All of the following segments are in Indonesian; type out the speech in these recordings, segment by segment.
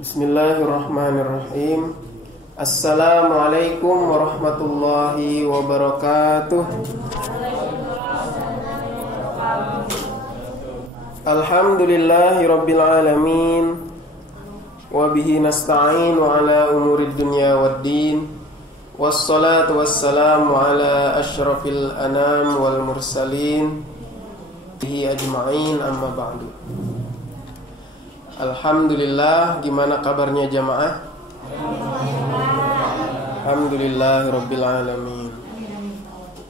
Bismillahirrahmanirrahim. Assalamualaikum warahmatullahi wabarakatuh. Alhamdulillahi rabbil alamin. Wabihi nasta'inu ala umurid dunya waddin. Wassalatu wassalamu ala ashrafil anam wal mursalin bihi ajma'in, amma ba'du. Alhamdulillah, gimana kabarnya jamaah? Alhamdulillah rabbil alamin.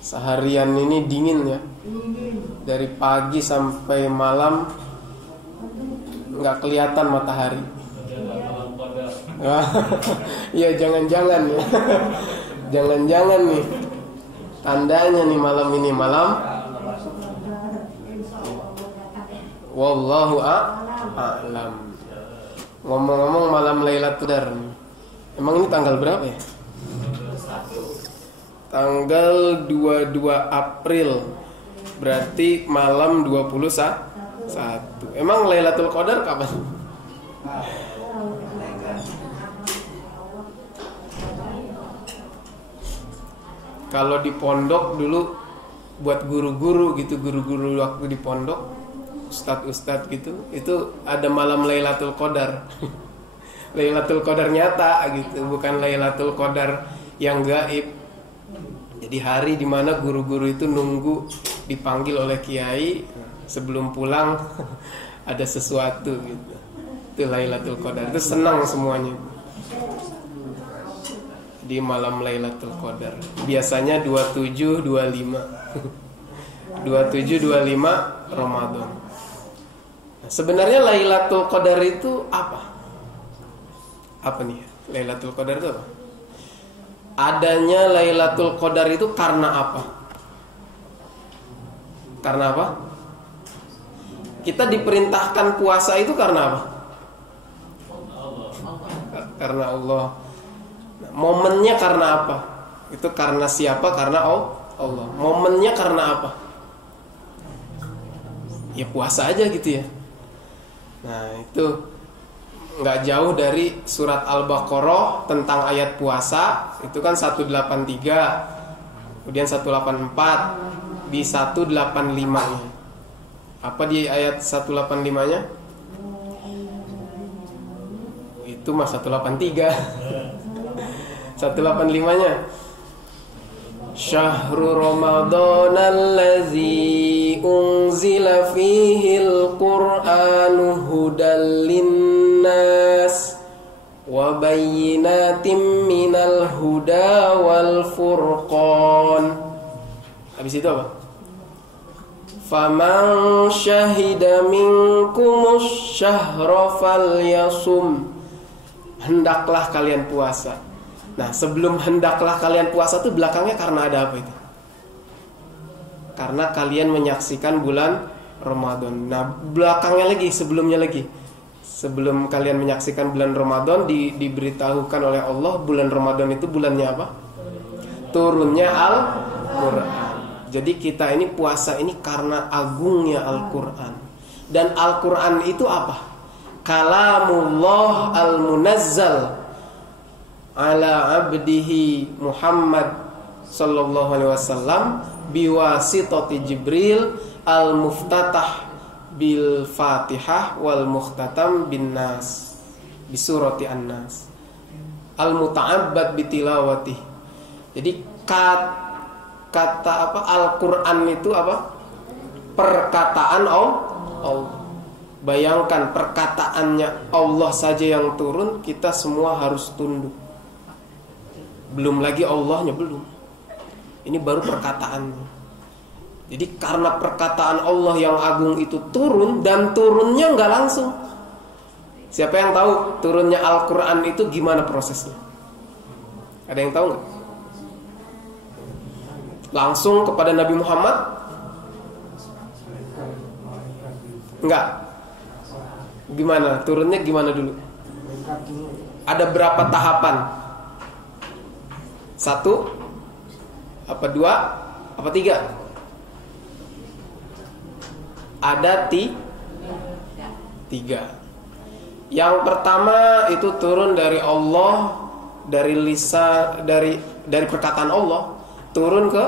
Seharian ini dingin ya. Dari pagi sampai malam nggak kelihatan matahari. Ya jangan-jangan ya. Jangan-jangan nih tandanya nih malam ini malam. Wallahu a'lam. Ngomong-ngomong malam Lailatul Qadar, emang ini tanggal berapa ya? Tanggal 22 April. Berarti malam 21. Emang Lailatul Qadar kapan? Kalau di pondok dulu buat guru-guru gitu, guru-guru waktu di pondok, ustadz-ustadz gitu, itu ada malam Lailatul Qadar. Lailatul Qadar nyata gitu, bukan Lailatul Qadar yang gaib. Jadi hari dimana guru-guru itu nunggu dipanggil oleh kiai sebelum pulang ada sesuatu gitu. Itu Lailatul Qadar. Itu senang semuanya di malam Lailatul Qadar. Biasanya 27 25. 27 25 Ramadan. Nah, sebenarnya Lailatul Qadar itu apa? Apa nih? Lailatul Qadar itu apa? Adanya Lailatul Qadar itu karena apa? Karena apa? Kita diperintahkan puasa itu karena apa? Karena Allah. Nah, momennya karena apa? Itu karena siapa? Karena Allah. Momennya karena apa? Ya puasa aja gitu ya. Nah itu nggak jauh dari surat Al-Baqarah tentang ayat puasa. Itu kan 183, kemudian 184, di 185-nya. Apa di ayat 185-nya? Itu mah 183. 185-nya Syahrul Ramadan allazi unzila fihil Qur'anu hudal linnas wa bayyinatin minal huda wal furqan. Habis itu apa? Faman syahida minkumus syahra falyasum. Hendaklah kalian puasa. Nah, sebelum hendaklah kalian puasa itu belakangnya karena ada apa itu? Karena kalian menyaksikan bulan Ramadan. Nah, belakangnya lagi, sebelumnya lagi. Sebelum kalian menyaksikan bulan Ramadan diberitahukan oleh Allah bulan Ramadan itu bulannya apa? Turunnya Al-Qur'an. Jadi kita ini puasa ini karena agungnya Al-Qur'an. Dan Al-Qur'an itu apa? Kalamullah al-munazzal ala abdihi Muhammad sallallahu alaihi wasallam biwasitati Jibril al-muftatah bil Fatihah wal mukhtatam bin Nas bi surati An-Nas al-muta'abbad bi tilawati. Jadi kata apa Al-Qur'an itu apa? Perkataan Allah. Bayangkan perkataannya Allah saja yang turun, kita semua harus tunduk. Belum lagi Allahnya belum. Ini baru perkataannya. Jadi karena perkataan Allah yang agung itu turun, dan turunnya nggak langsung. Siapa yang tahu turunnya Al-Quran itu gimana prosesnya? Ada yang tahu nggak? Langsung kepada Nabi Muhammad? Enggak. Gimana? Turunnya gimana dulu? Ada berapa tahapan? 1, apa 2, apa 3? Ada 3. Yang pertama itu turun dari Allah, dari lisan, dari perkataan Allah, turun ke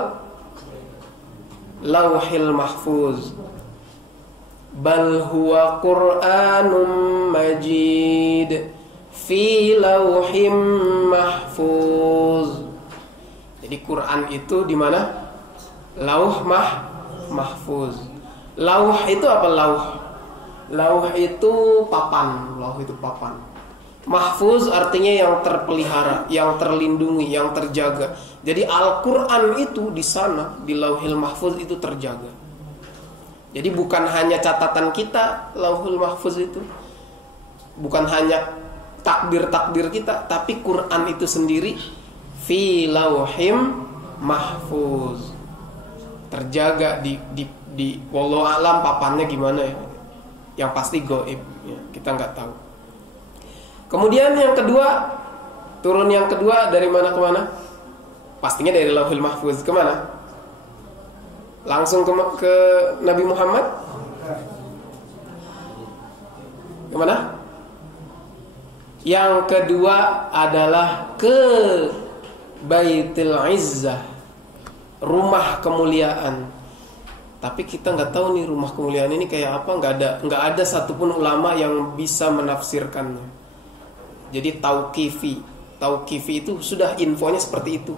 Lauhil Mahfuz. Bal huwa Qur'anum Majid fi lauhim mahfuz. Jadi Quran itu di mana? Lauh mahfuz. Lauh itu apa lauh? Lauh itu papan. Lauh itu papan. Mahfuz artinya yang terpelihara, yang terlindungi, yang terjaga. Jadi Al-Quran itu di sana, di Lauhil Mahfuz itu terjaga. Jadi bukan hanya catatan kita, Lauhul Mahfuz itu. Bukan hanya takdir-takdir kita, tapi Quran itu sendiri fi lauhim mahfuz. Terjaga di wallahu alam papannya gimana ya. Yang pasti gaib ya, kita nggak tahu. Kemudian yang kedua, turun yang kedua dari mana ke mana? Pastinya dari Lauhul Mahfuz kemana? Langsung ke Nabi Muhammad? Kemana? Yang kedua adalah ke Baitul Izzah, rumah kemuliaan. Tapi kita nggak tahu nih rumah kemuliaan ini kayak apa. Nggak ada satupun ulama yang bisa menafsirkannya. Jadi tauqifi itu sudah infonya seperti itu.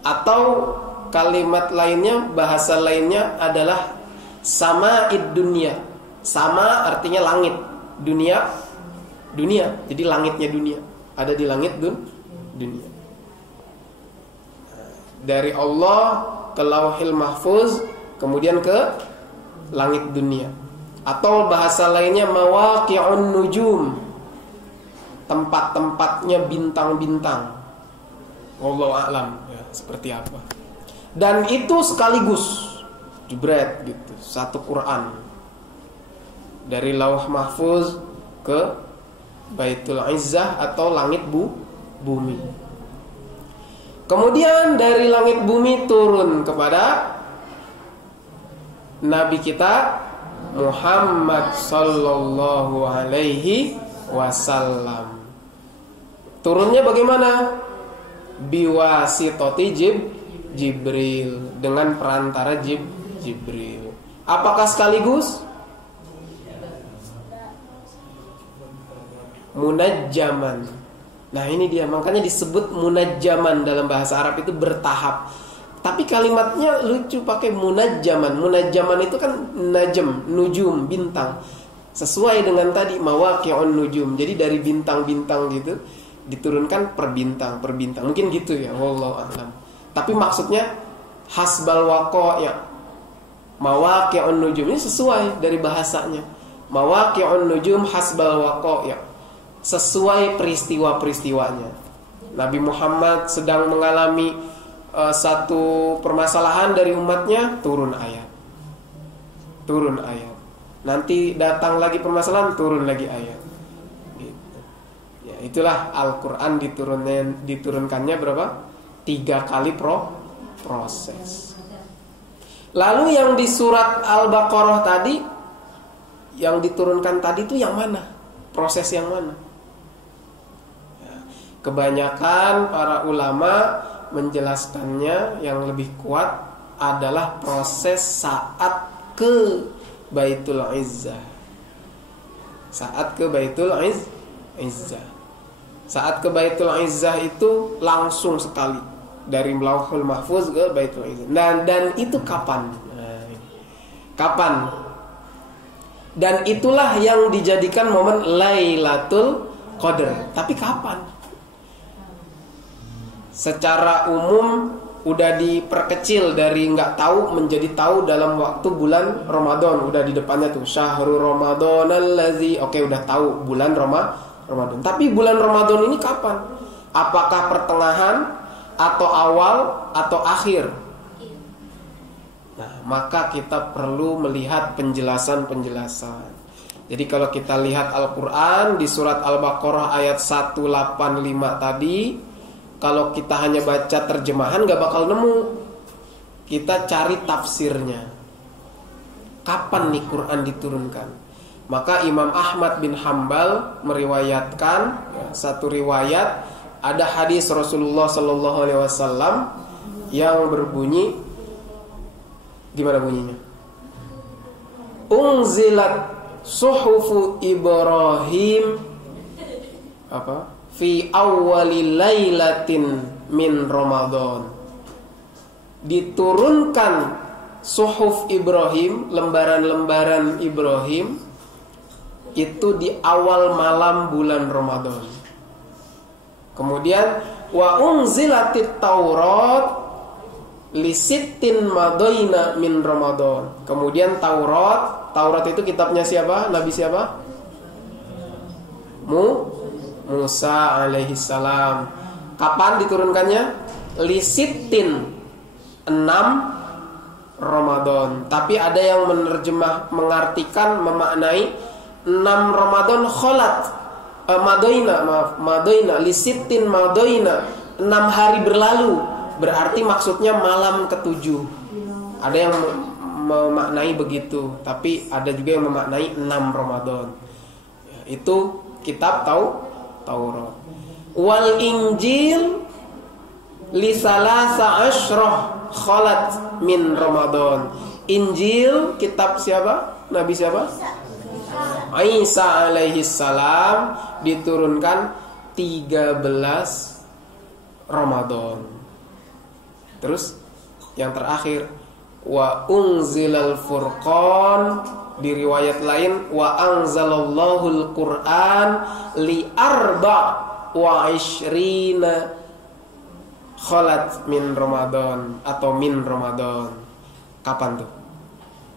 Atau kalimat lainnya, bahasa lainnya adalah sama'id dunya. Sama artinya langit, dunia. Jadi langitnya dunia, ada di langit dunia. Dari Allah ke Lauhil Mahfuz, kemudian ke langit dunia. Atau bahasa lainnya mawaqi'un nujum, tempat-tempatnya bintang-bintang. Wallahu a'lam ya, seperti apa. Dan itu sekaligus jebret gitu, satu Quran. Dari Lauh Mahfuz ke Baitul Izzah atau langit bumi. Kemudian dari langit bumi turun kepada Nabi kita Muhammad sallallahu alaihi wasallam. Turunnya bagaimana? Biwasitati Jibril, dengan perantara Jibril. Apakah sekaligus? Munajjaman. Nah ini dia, makanya disebut munajjaman dalam bahasa Arab itu bertahap. Tapi kalimatnya lucu pakai munajjaman. Munajjaman itu kan najm, nujum, bintang. Sesuai dengan tadi mawaqi'un nujum. Jadi dari bintang-bintang gitu diturunkan per bintang. Mungkin gitu ya, wallahu a'lam. Tapi maksudnya hasbal waqa'i', mawaqi'un nujum ini sesuai dari bahasanya. Mawaqi'un nujum hasbal waqa'i', sesuai peristiwa-peristiwanya. Nabi Muhammad sedang mengalami satu permasalahan dari umatnya, turun ayat. Nanti datang lagi permasalahan, turun lagi ayat. Gitu. Ya, itulah Al-Quran diturunkannya berapa? 3 kali proses. Lalu yang di surat Al-Baqarah tadi, yang diturunkan tadi itu yang mana? Proses yang mana? Ya, kebanyakan para ulama menjelaskannya yang lebih kuat adalah proses saat ke Baitul Izzah. Saat ke Baitul Izzah. Saat ke Baitul Izzah itu langsung sekali dari Lauhul Mahfuz ke Baitul Izzah. Dan itu kapan? Kapan? Dan itulah yang dijadikan momen Lailatul Qadar. Tapi kapan? Secara umum udah diperkecil dari nggak tahu menjadi tahu dalam waktu bulan Ramadan. Udah di depannya tuh Syahrul Ramadan allazi. Oke, udah tahu bulan Ramadan. Tapi bulan Ramadan ini kapan? Apakah pertengahan atau awal atau akhir? Nah, maka kita perlu melihat penjelasan-penjelasan. Jadi kalau kita lihat Al-Quran di surat Al-Baqarah ayat 185 tadi, kalau kita hanya baca terjemahan gak bakal nemu. Kita cari tafsirnya. Kapan nih Quran diturunkan? Maka Imam Ahmad bin Hambal meriwayatkan satu riwayat, ada hadis Rasulullah Sallallahu Alaihi Wasallam yang berbunyi, gimana bunyinya? Unzilat suhufu Ibrahim fi awwali lailatin min Ramadan. Diturunkan suhuf Ibrahim, lembaran-lembaran Ibrahim itu di awal malam bulan Ramadan. Kemudian wa unzilatit Taurat li sittin madaina min Ramadan. Kemudian Taurat itu kitabnya siapa? Nabi siapa? Musa alaihi salam. Kapan diturunkannya? Li sittin 6 Ramadan. Tapi ada yang mengartikan, memaknai 6 Ramadan kholat Madaina li sittin Madaina, 6 hari berlalu. Berarti maksudnya malam ke-7. Ada yang memaknai begitu, tapi ada juga yang memaknai 6 Ramadan. Itu kitab Taurat. Wal Injil li salasa asyrah khalat min Ramadan. Injil kitab siapa? Nabi siapa? Isa alaihi salam, diturunkan 13 Ramadan. Terus yang terakhir wa unzilal furqan, di riwayat lain wa anzalallahul Qur'an li arba wa ishrina khalat min Ramadan atau min Ramadan. Kapan tuh?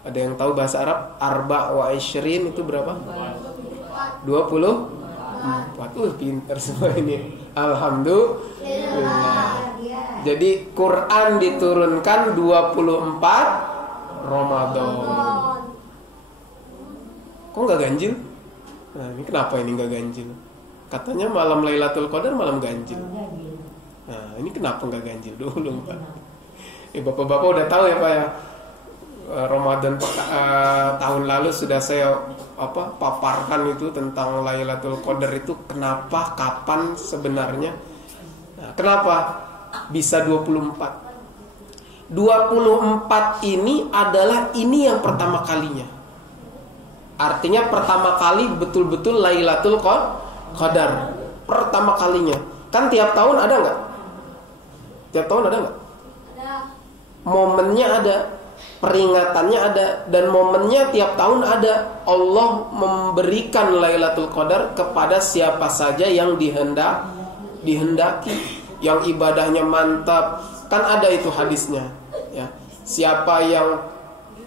Ada yang tahu bahasa Arab? Arba wa ishrin itu berapa? 24. Pintar semua ini. Alhamdulillah. Jadi Quran diturunkan 24 Ramadan. Kok nggak ganjil? Nah, ini kenapa ini nggak ganjil? Katanya malam Lailatul Qadar malam ganjil. Nah, ini kenapa nggak ganjil dulu, Pak? Bapak-bapak udah tahu ya, Pak ya. Ramadan tahun lalu sudah saya paparkan itu tentang Lailatul Qadar itu kenapa, kapan sebenarnya. Nah, kenapa bisa 24? 24 ini adalah ini yang pertama kalinya. Artinya pertama kali betul-betul Lailatul Qadar. Pertama kalinya. Kan tiap tahun ada nggak? Tiap tahun ada nggak? Momennya ada, peringatannya ada, dan momennya tiap tahun ada. Allah memberikan Lailatul Qadar kepada siapa saja yang dihendaki, yang ibadahnya mantap. Kan ada itu hadisnya, ya. Siapa yang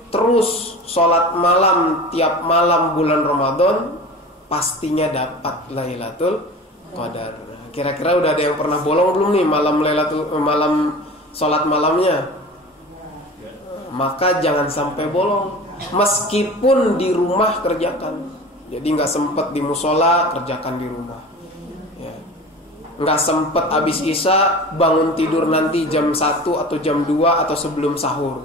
terus sholat malam tiap malam bulan Ramadan, pastinya dapat Lailatul Qadar. Kira-kira udah ada yang pernah bolong belum nih malam sholat malamnya? Maka jangan sampai bolong. Meskipun di rumah kerjakan. Jadi gak sempet di musola, kerjakan di rumah ya. Gak sempet habis isya bangun tidur nanti jam 1 atau jam 2 atau sebelum sahur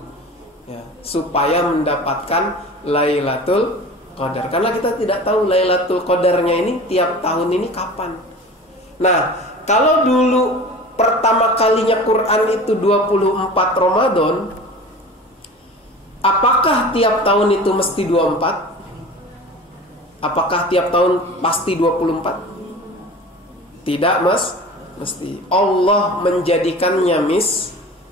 ya, supaya mendapatkan Lailatul Qadar. Karena kita tidak tahu Lailatul Qadarnya ini tiap tahun ini kapan. Nah, kalau dulu pertama kalinya Quran itu 24 Ramadan, apakah tiap tahun itu mesti 24? Apakah tiap tahun pasti 24? Tidak, mesti. Allah menjadikannya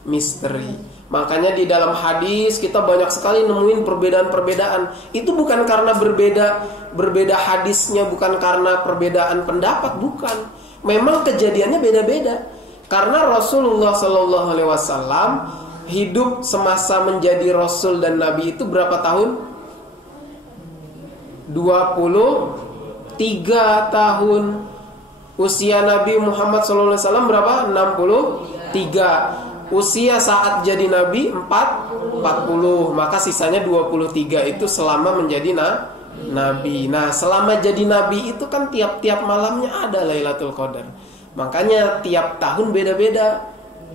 misteri. Makanya di dalam hadis kita banyak sekali nemuin perbedaan-perbedaan. Itu bukan karena berbeda hadisnya, bukan karena perbedaan pendapat, bukan. Memang kejadiannya beda-beda. Karena Rasulullah Sallallahu Alaihi Wasallam hidup semasa menjadi Rasul dan Nabi itu berapa tahun? 23 tahun. Usia Nabi Muhammad SAW berapa? 63. Usia saat jadi Nabi 40. Maka sisanya 23 itu selama menjadi Nabi. Nah, selama jadi Nabi itu kan tiap-tiap malamnya ada Lailatul Qadar. Makanya tiap tahun beda-beda.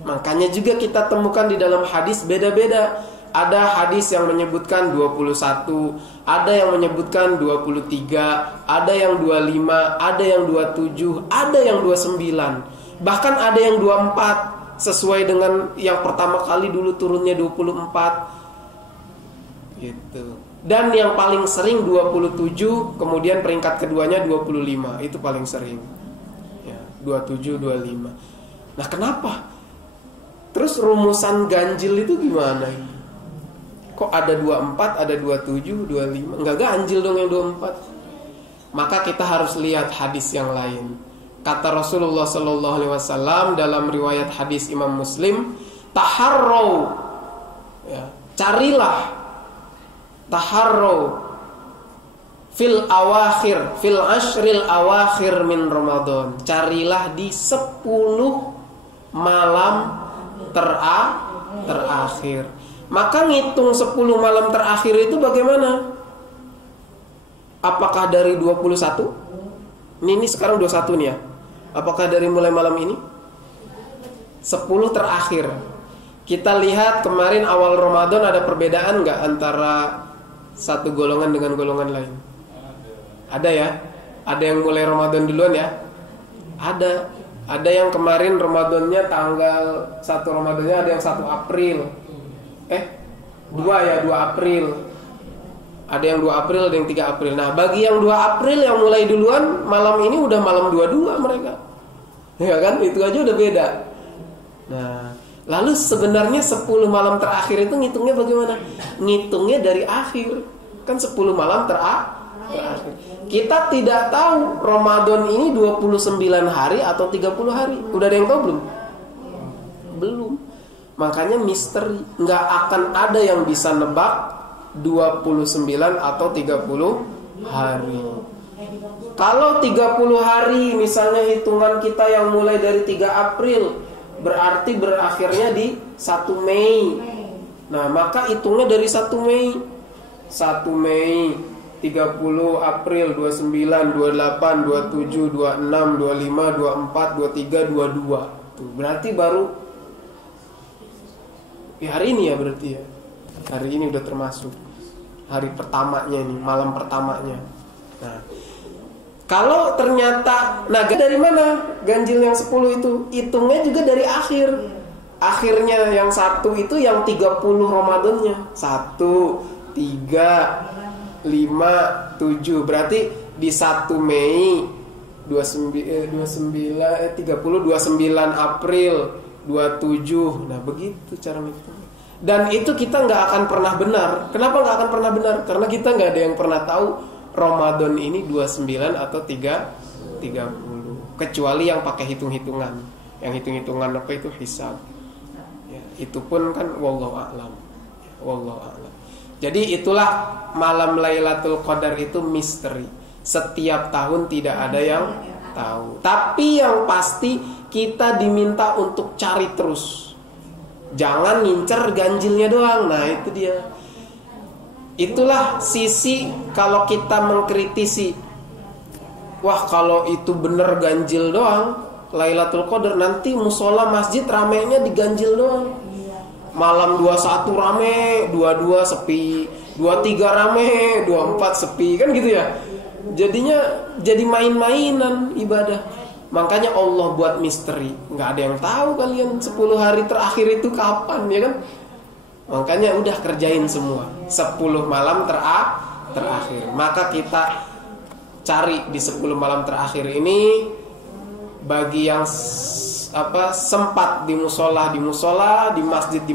Makanya juga kita temukan di dalam hadis beda-beda. Ada hadis yang menyebutkan 21, ada yang menyebutkan 23, ada yang 25, ada yang 27, ada yang 29. Bahkan ada yang 24 sesuai dengan yang pertama kali dulu turunnya 24. Gitu. Dan yang paling sering 27, kemudian peringkat keduanya 25. Itu paling sering. Ya, 27, 25. Nah, kenapa? Terus rumusan ganjil itu gimana? Kok ada 24, ada 27, 25? Enggak ganjil dong yang 24. Maka kita harus lihat hadis yang lain. Kata Rasulullah sallallahu alaihi wasallam dalam riwayat hadis Imam Muslim, taharrau, ya, carilah, taharrau fil ashril awakhir min Ramadan. Carilah di 10 malam terakhir. Maka ngitung 10 malam terakhir itu bagaimana? Apakah dari 21? Ini sekarang 21 nih ya. Apakah dari mulai malam ini? 10 terakhir. Kita lihat kemarin awal Ramadan ada perbedaan nggak antara satu golongan dengan golongan lain? Ada ya? Ada yang mulai Ramadan duluan ya? Ada. Ada yang kemarin Ramadannya tanggal 1 Ramadannya ada yang 1 April. 2 April. Ada yang 2 April, ada yang 3 April. Nah, bagi yang 2 April yang mulai duluan, malam ini udah malam 22 mereka. Ya kan? Itu aja udah beda. Nah, lalu sebenarnya 10 malam terakhir itu ngitungnya bagaimana? Ngitungnya dari akhir. Kan 10 malam terakhir. Kita tidak tahu Ramadan ini 29 hari atau 30 hari. Udah ada yang tahu belum? Belum. Makanya misteri. Nggak akan ada yang bisa nebak 29 atau 30 hari. Kalau 30 hari misalnya hitungan kita yang mulai dari 3 April, berarti berakhirnya di 1 Mei. Nah, maka hitungnya dari 1 Mei. 1 Mei, 30 April, 29, 28, 27, 26, 25, 24, 23, 22. Tuh, berarti baru hari ini ya berarti ya. Hari ini udah termasuk hari pertamanya nih, malam pertamanya. Nah, kalau ternyata naga dari mana? Ganjil yang 10 itu hitungnya juga dari akhir. Akhirnya yang 1 itu yang 30 Ramadannya. 1, 3, 5, 7. Berarti di 1 Mei 29 April 27. Nah, begitu cara ngitung. Dan itu kita nggak akan pernah benar. Kenapa nggak akan pernah benar? Karena kita nggak ada yang pernah tahu Ramadan ini 29 atau 30. Kecuali yang pakai hitung-hitungan. Yang hitung-hitungan apa itu hisab. Ya, itu pun kan wallahu a'lam. Wallahu a'lam. Jadi itulah malam Lailatul Qadar itu misteri. Setiap tahun tidak ada yang tahu. Tapi yang pasti kita diminta untuk cari terus. Jangan ngincer ganjilnya doang. Nah, itu dia. Itulah sisi kalau kita mengkritisi. Wah, kalau itu bener ganjil doang Lailatul Qadar, nanti musola masjid ramenya di ganjil doang. Malam 21 rame, 22 sepi, 23 rame, 24 sepi, kan gitu ya. Jadinya jadi main-mainan ibadah. Makanya Allah buat misteri. Nggak ada yang tahu kalian 10 hari terakhir itu kapan, ya kan? Makanya udah kerjain semua 10 malam terakhir. Maka kita cari di 10 malam terakhir ini. Bagi yang sempat di musola, di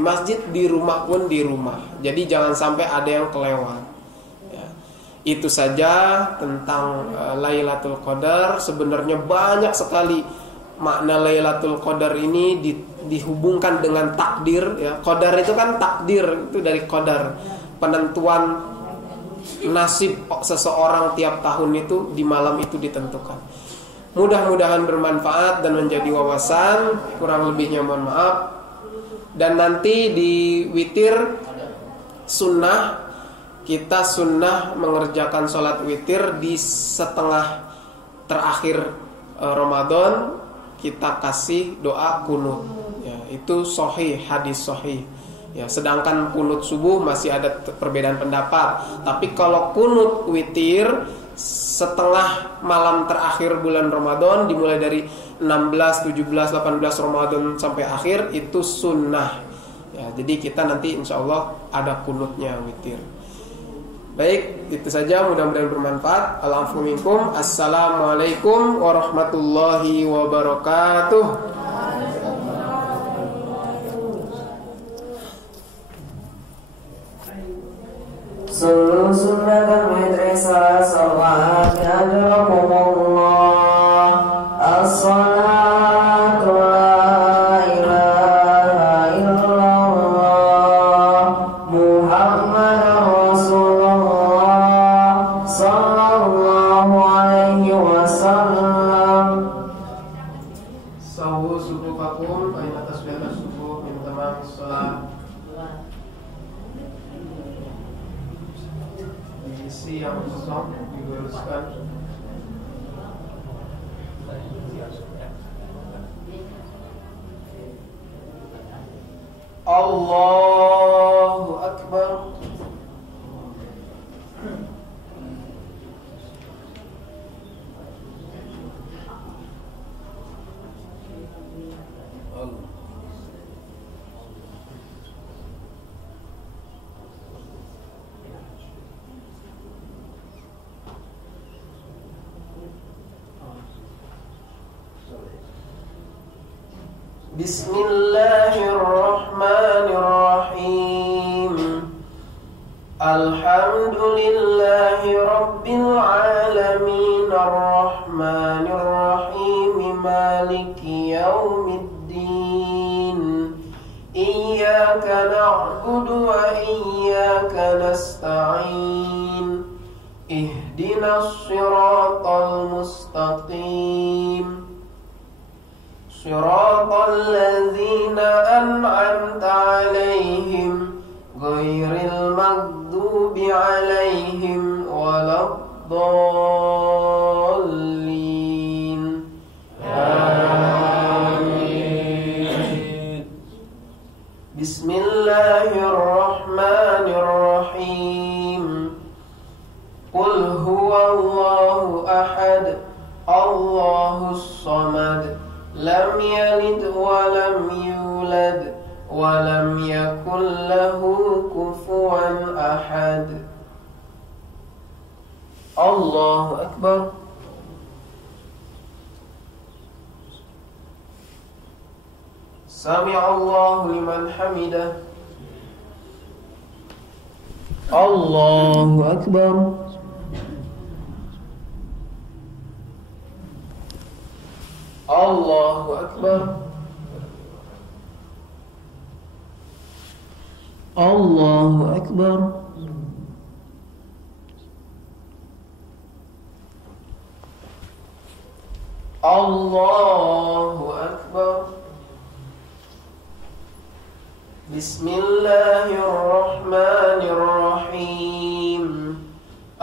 masjid, di rumah pun di rumah. Jadi jangan sampai ada yang kelewat. Itu saja tentang Lailatul Qadar. Sebenarnya banyak sekali makna Lailatul Qadar ini dihubungkan dengan takdir ya. Qadar itu kan takdir, itu dari qadar, penentuan nasib seseorang tiap tahun itu di malam itu ditentukan. Mudah-mudahan bermanfaat dan menjadi wawasan. Kurang lebihnya mohon maaf. Dan nanti di witir sunnah, kita sunnah mengerjakan sholat witir di setengah terakhir Ramadan. Kita kasih doa kunut ya, itu sahih, hadis sahih. Ya, sedangkan kunut subuh masih ada perbedaan pendapat. Tapi kalau kunut witir setengah malam terakhir bulan Ramadan, dimulai dari 16, 17, 18 Ramadan sampai akhir, itu sunnah. Ya, jadi kita nanti insya Allah ada kunutnya witir. Baik, itu saja, mudah-mudahan bermanfaat. Assalamualaikum warahmatullahi wabarakatuh. صلوا سنة الوتر صلوات أجركم الله الصلاة لا إله إلا الله محمد رسول الله صلى الله عليه وسلم. Sawu sufufakum aina tasbihatas sufuf min tamamis shalah. Diisi yang kosong diluruskan. Allahu Akbar. Bismillahirrahmanirrahim. Alhamdulillahi rabbil alamin arrahmanir rahim maliki yaumiddin. Iyyaka na'budu wa iyyaka nasta'in. Ihdinas siratal mustaqim. Siratal ladzina an'amta 'alaihim ghairil maghdubi 'alaihim waladdallin. Amin. Bismillahirrahmanirrahim. Qul huwallahu ahad, Allahus samad. Lam yalid wa lam yulad wa lam yakul lahu kufuwan ahad. Allahu Akbar. Sami'allahu liman hamidah. Allahu Akbar. Allahu Akbar. Allahu Akbar. Allahu Akbar. Bismillahirrahmanirrahim.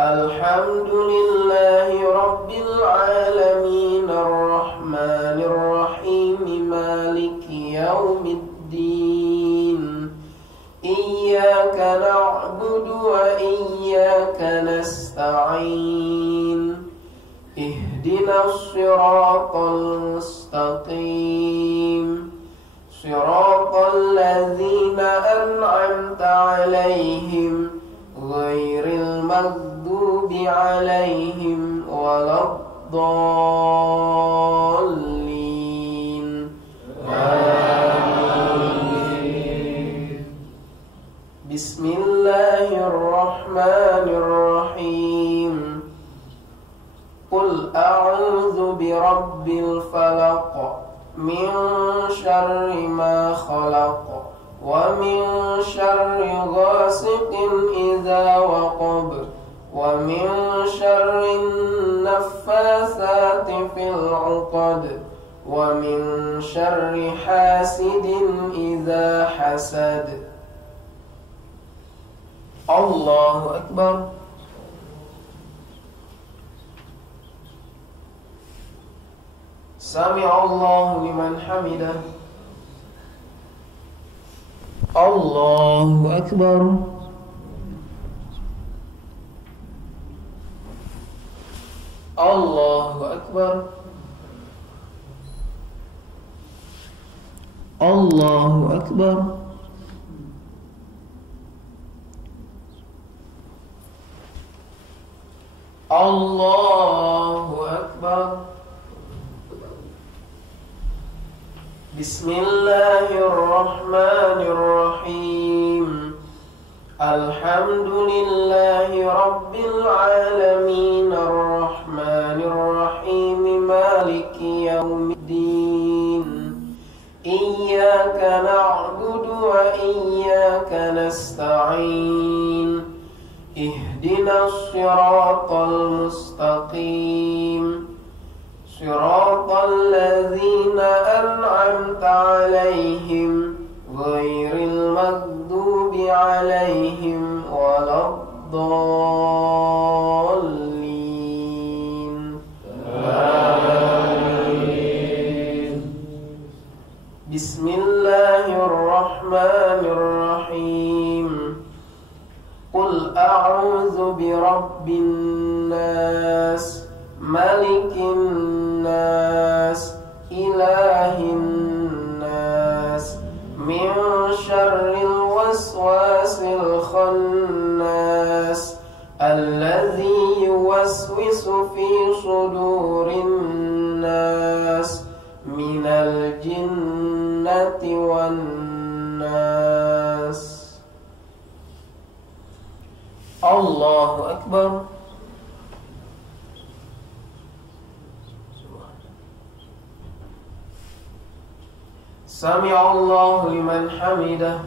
Alhamdulillahi rabbil alamin arrahmanir rahim maliki yaumiddin. Iyyaka na'budu wa iyyaka nasta'in. Ihdinas siratal mustaqim. Siratal ladzina an'amta 'alaihim ghairil maghdubi 'alaihim waladdallin. Amin. Bismillahirrahmanirrahim. Qul a'udzu birabbil falaq min syarri ma khalaq wa min syarri ghasiqin idza waqab wa min syarri naffasati fil 'uqad wa min syarri hasidin idza hasad. Allahu Akbar. Sami'allahu liman hamidah. Allahu Akbar. Allahu Akbar. Allahu Akbar. Allahu Akbar. Bismillahirrahmanirrahim. Alhamdulillahi Rabbil Alamin. Ar-Rahmanir-Rahim. Maliki yaumiddin. Iyyaka na'budu wa iyyaka nasta'in. Ihdinas siratal mustaqim. Siratal ladzina an'amta 'alaihim ghairil maghdubi 'alaihim waladdallin. Amin. Bismillahirrahmanirrahim. Qul a'udzu birabbin nas, malikin nas, ilahin nas, min syarril waswasil khannas, alladzi yuwaswisu fi sudurin nas, minal jinnati wan nas. Allahu Akbar. Sami'allahu liman hamidah.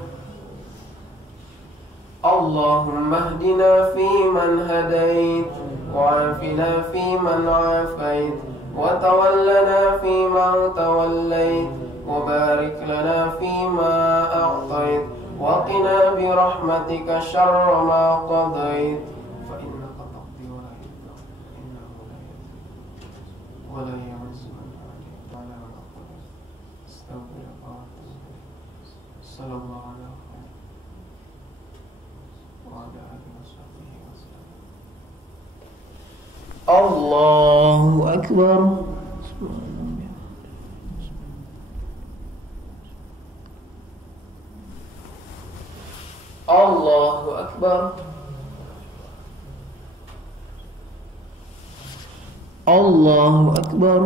Allahumma hdina fi man hadait, wa afina fi man afait, wa tawallana fi man tawallait, wa barik lana fi ma a'tait, wa qina bi rahmatika syarra ma qadait, fa innaka taqdi wa la yuqda, innahu la yadhillu wa la yu'izzu man walayta wa la yu'adhib. Astaghfirullah wa atubu ilaih. Sallallahu alaihi wa ala alihi wa sahbihi wa sallam. Allahu Akbar. Allahu Akbar. Allahu Akbar.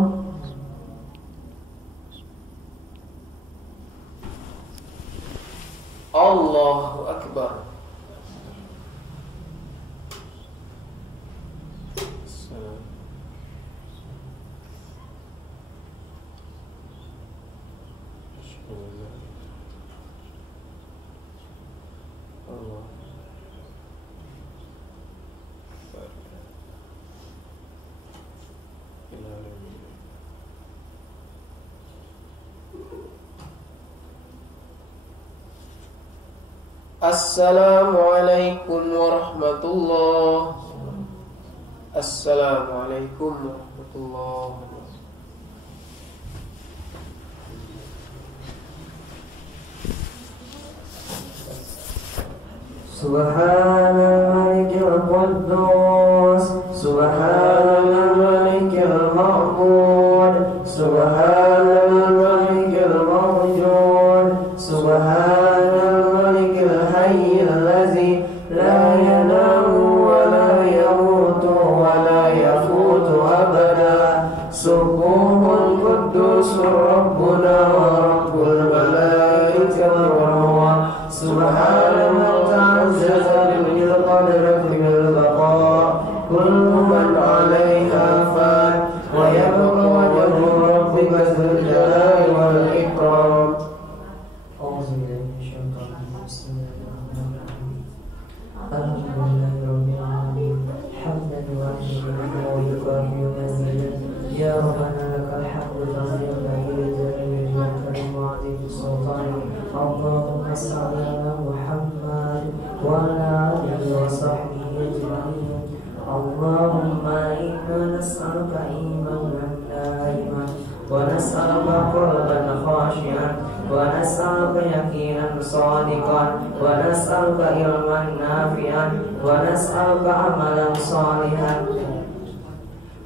Allahu Akbar. Assalamualaikum warahmatullahi. Assalamualaikum warahmatullahi. Subhanal malikil quddus, subhanal malikil ma'bud, subhanal malikil mawjud, subhanal malikil hayyil ladzi la yanamu wa la yamutu wa la yafutu abada. Subuhun quddusur rabbuna wa rabbul malaikati war ruh. Subhanallah كل من عليها فان ويبقى وجه ربك ذو الجلال والإكرام. أعوذ بالله من الشيطان الرجيم. بسم الله الرحمن الرحيم. الحمد لله رب العالمين حمدا يوافق ويكافئ مزيدا. يا ربنا لك الحمد كما ينبغي لجلال وجهك وعظيم سلطانك. اللهم صل على محمد وعلى آله وصحبه أجمعين. اللهم إنا نسألك إيمانا دائما ونسألك قلبا خاشعا خاشعا ونسألك يقينا صادقا ونسألك علما نافعا ونسألك عملا صالحا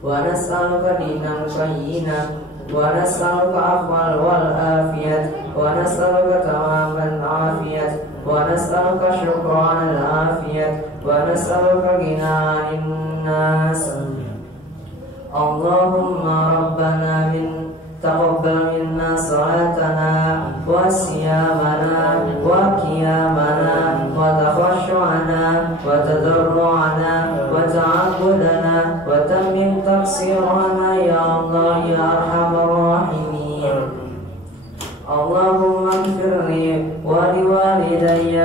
ونسألك دينا قيما ونسألك عفوا والعافية ونسألك تمام العافية ونسألك شكرا العافية ونسألك غنى عن الناس. اللهم ربنا تقبل منا صلاتنا وصيامنا وقيامنا وتخشعنا وتضرعنا وتعبدنا وتمم تقصيرنا يا الله يا أرحم الراحمين. اللهم اغفر لي ولوالدي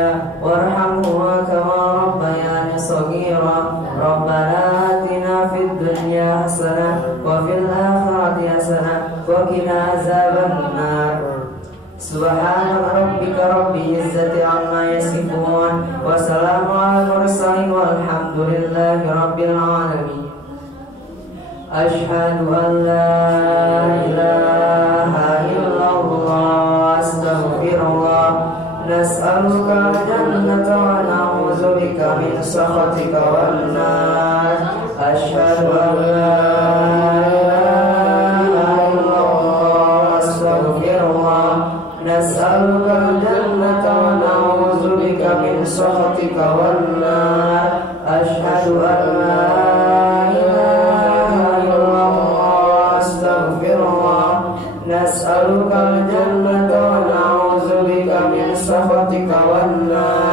وارحمهما كما ربياني صغيرا. ربنا آتنا في الدنيا حسنة وفي الآخرة حسنة وقنا عذاب النار. سبحان ربك رب العزة عما يصفون وسلام على المرسلين والحمد لله رب العالمين. أشهد أن لا إله إلا الله أستغفر الله. نسألك الجنة ونعوذ بك من سخطك والنار. أشهد أن لا إله إلا الله أستغفر الله. نسألك الجنة ونعوذ بك من سخطك والنار. أشهد أن لا إله إلا الله أستغفر الله. نسألك الجنة ونعوذ بك من سخطك والنار.